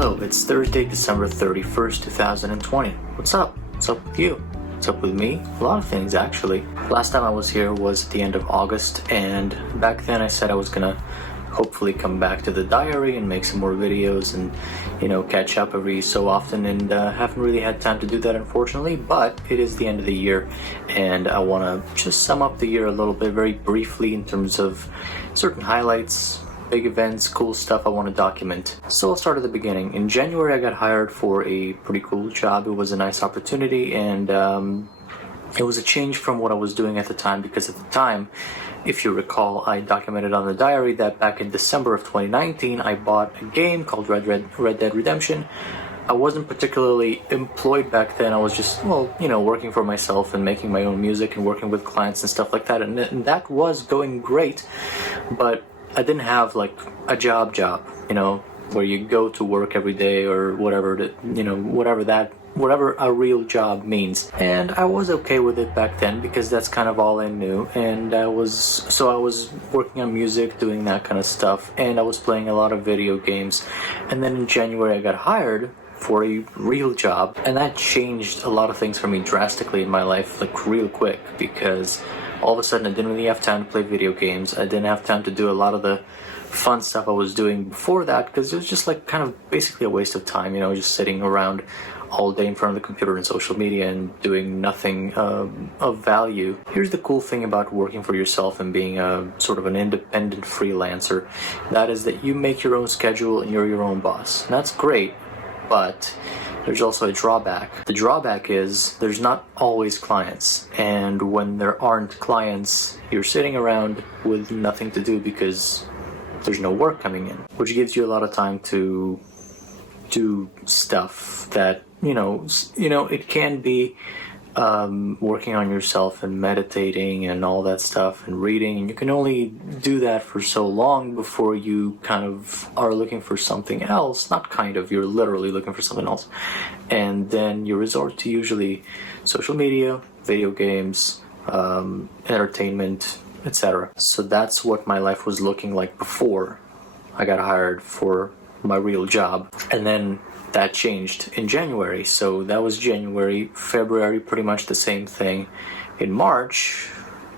Hello, it's Thursday, December 31st, 2020. What's up? What's up with you? What's up with me? A lot of things, actually. Last time I was here was at the end of August, and back then I said I was gonna hopefully come back to the diary and make some more videos and, catch up every so often, and haven't really had time to do that, unfortunately, but it is the end of the year, and I want to just sum up the year a little bit very briefly in terms of certain highlights, big events, cool stuff I want to document. So I'll start at the beginning. In January, I got hired for a pretty cool job. It was a nice opportunity, and it was a change from what I was doing at the time, because at the time, if you recall, I documented on the diary that back in December of 2019, I bought a game called Red Dead Redemption. I wasn't particularly employed back then. I was just, working for myself and making my own music and working with clients and stuff like that, and that was going great, but I didn't have like a job, where you go to work every day or whatever whatever a real job means. And I was okay with it back then because that's kind of all I knew. And I was working on music, doing that kind of stuff, and I was playing a lot of video games. And then in January I got hired for a real job, and that changed a lot of things for me drastically in my life, like real quick, because all of a sudden I didn't really have time to play video games. I didn't have time to do a lot of the fun stuff I was doing before that, because it was just like kind of basically a waste of time, just sitting around all day in front of the computer and social media and doing nothing of value. Here's the cool thing about working for yourself and being a sort of an independent freelancer. That is that you make your own schedule and you're your own boss. And that's great, but there's also a drawback. The drawback is there's not always clients, and when there aren't clients, you're sitting around with nothing to do because there's no work coming in, which gives you a lot of time to do stuff that it can be working on yourself and meditating and all that stuff and reading, and you can only do that for so long before you kind of are looking for something else. You're literally looking for something else, and then you resort to usually social media, video games, entertainment, etc. So that's what my life was looking like before I got hired for my real job. And then that changed in January. So that was January. February, pretty much the same thing. In March,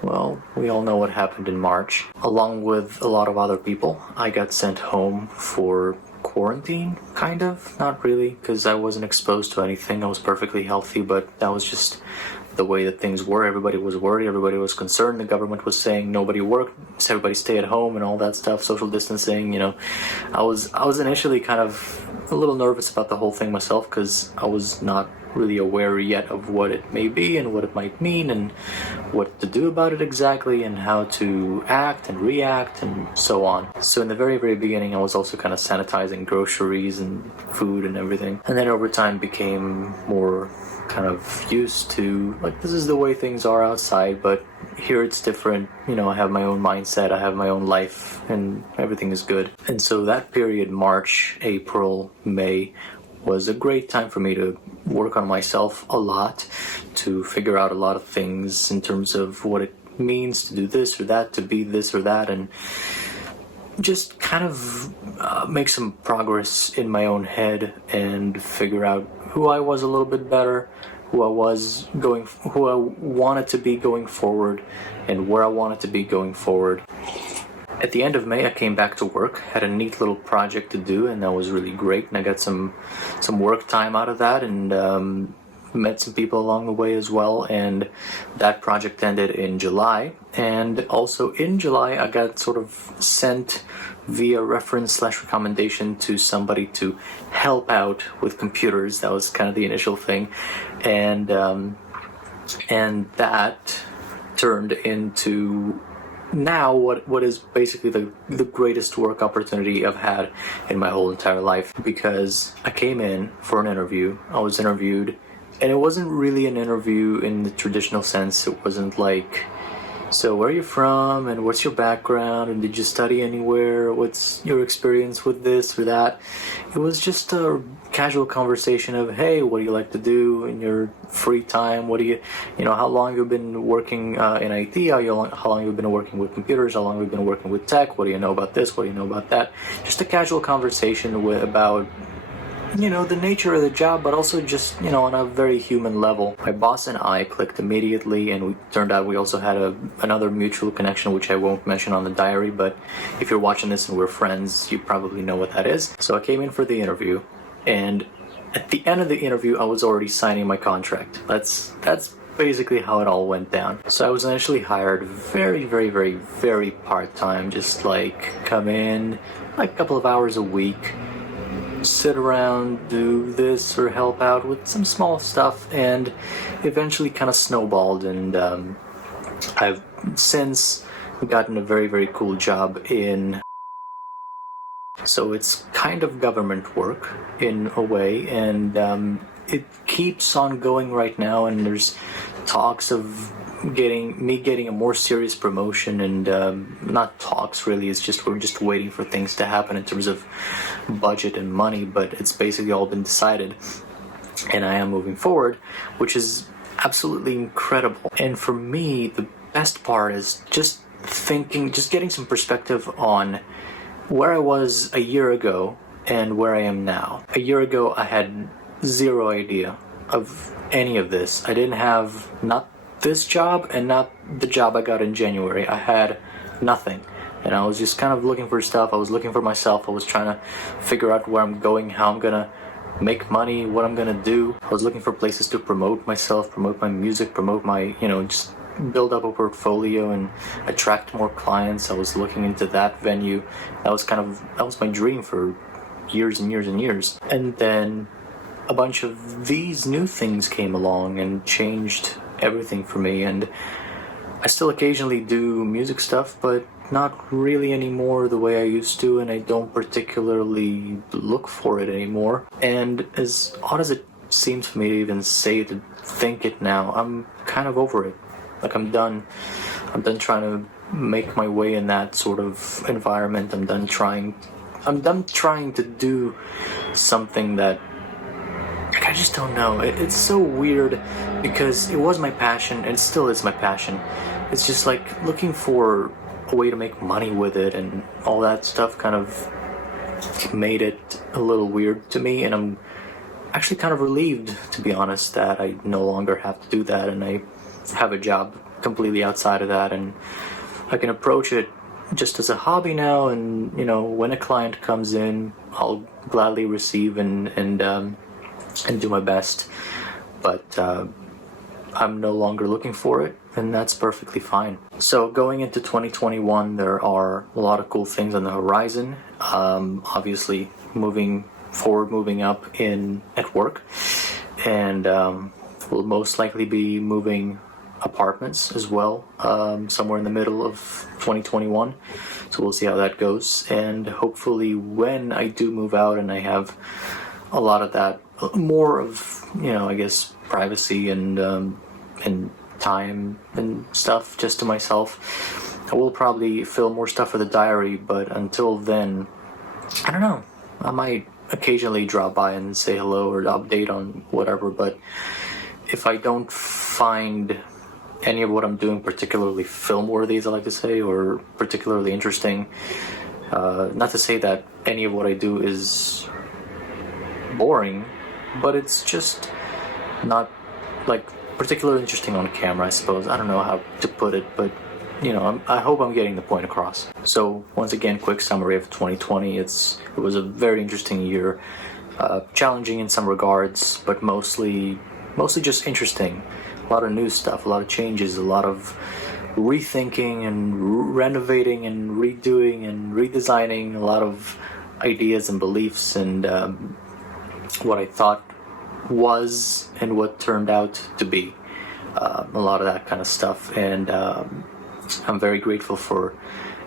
well, we all know what happened in March. Along with a lot of other people, I got sent home for quarantine, kind of. Not really, because I wasn't exposed to anything. I was perfectly healthy, but that was just the way that things were. Everybody was worried, everybody was concerned. The government was saying nobody work, so everybody stay at home and all that stuff, social distancing, I was initially kind of a little nervous about the whole thing myself, because I was not really aware yet of what it may be and what it might mean and what to do about it exactly and how to act and react and so on. So in the very, very beginning, I was also kind of sanitizing groceries and food and everything. And then over time became more kind of used to, like, this is the way things are outside, but here it's different. I have my own mindset, I have my own life, and everything is good. And so that period, March, April, May, was a great time for me to work on myself a lot, to figure out a lot of things in terms of what it means to do this or that, to be this or that, and just kind of make some progress in my own head and figure out who I was a little bit better, who I wanted to be going forward, and where I wanted to be going forward. At the end of May, I came back to work, had a neat little project to do, and that was really great, and I got some work time out of that, and met some people along the way as well, and that project ended in July. And also in July, I got sort of sent via reference/recommendation to somebody to help out with computers. That was kind of the initial thing, and that turned into now what is basically the greatest work opportunity I've had in my whole entire life, because I came in for an interview. I was interviewed, and it wasn't really an interview in the traditional sense. It wasn't like, so where are you from, and what's your background, and did you study anywhere, what's your experience with this or that. It was just a casual conversation of, hey, what do you like to do in your free time, how long you've been working in IT, how long you've been working with computers, how long you've been working with tech, what do you know about this, what do you know about that. Just a casual conversation about the nature of the job, but also just, on a very human level. My boss and I clicked immediately, and we turned out we also had another mutual connection, which I won't mention on the diary, but if you're watching this and we're friends, you probably know what that is. So I came in for the interview, and at the end of the interview, I was already signing my contract. That's basically how it all went down. So I was initially hired very, very, very, very part-time, just like come in like a couple of hours a week, sit around, do this or help out with some small stuff, and eventually kind of snowballed, and I've since gotten a very, very cool job so it's kind of government work in a way, and it keeps on going right now, and there's talks of getting a more serious promotion, and not talks really, it's just we're just waiting for things to happen in terms of budget and money, but it's basically all been decided, and I am moving forward, which is absolutely incredible. And for me, the best part is just getting some perspective on where I was a year ago and where I am now. A year ago, I had zero idea of any of this. I didn't have not this job and not the job I got in January. I had nothing, and I was just kind of looking for stuff. I was looking for myself. I was trying to figure out where I'm going, how I'm gonna make money, what I'm gonna do. I was looking for places to promote myself, promote my music, promote my, just build up a portfolio and attract more clients. I was looking into that venue. That was my dream for years and years and years. And then a bunch of these new things came along and changed everything for me, and I still occasionally do music stuff, but not really anymore the way I used to, and I don't particularly look for it anymore. And as odd as it seems for me to even think it now, I'm kind of over it. Like, I'm done trying to make my way in that sort of environment. I'm done trying to do something that, like, I just don't know. It's so weird, because it was my passion, and it still is my passion. It's just like looking for a way to make money with it, and all that stuff kind of made it a little weird to me, and I'm actually kind of relieved, to be honest, that I no longer have to do that, and I have a job completely outside of that, and I can approach it just as a hobby now, and when a client comes in, I'll gladly receive and do my best, but I'm no longer looking for it, and that's perfectly fine. So going into 2021, there are a lot of cool things on the horizon. Obviously moving up at work, and we'll most likely be moving apartments as well, somewhere in the middle of 2021. So we'll see how that goes, and hopefully when I do move out and I have a lot of that, more of, I guess, privacy and time and stuff just to myself, I will probably film more stuff for the diary, but until then, I don't know. I might occasionally drop by and say hello or update on whatever, but if I don't find any of what I'm doing particularly film-worthy, as I like to say, or particularly interesting, not to say that any of what I do is boring, but it's just not, like, particularly interesting on camera, I suppose. I don't know how to put it, but I hope I'm getting the point across. So once again, quick summary of 2020. It was a very interesting year, challenging in some regards, but mostly just interesting. A lot of new stuff, a lot of changes, a lot of rethinking and renovating and redoing and redesigning, a lot of ideas and beliefs, and what I thought was and what turned out to be, a lot of that kind of stuff. And I'm very grateful for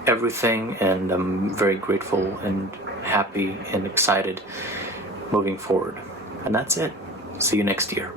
everything, and I'm very grateful and happy and excited moving forward. And that's it. See you next year.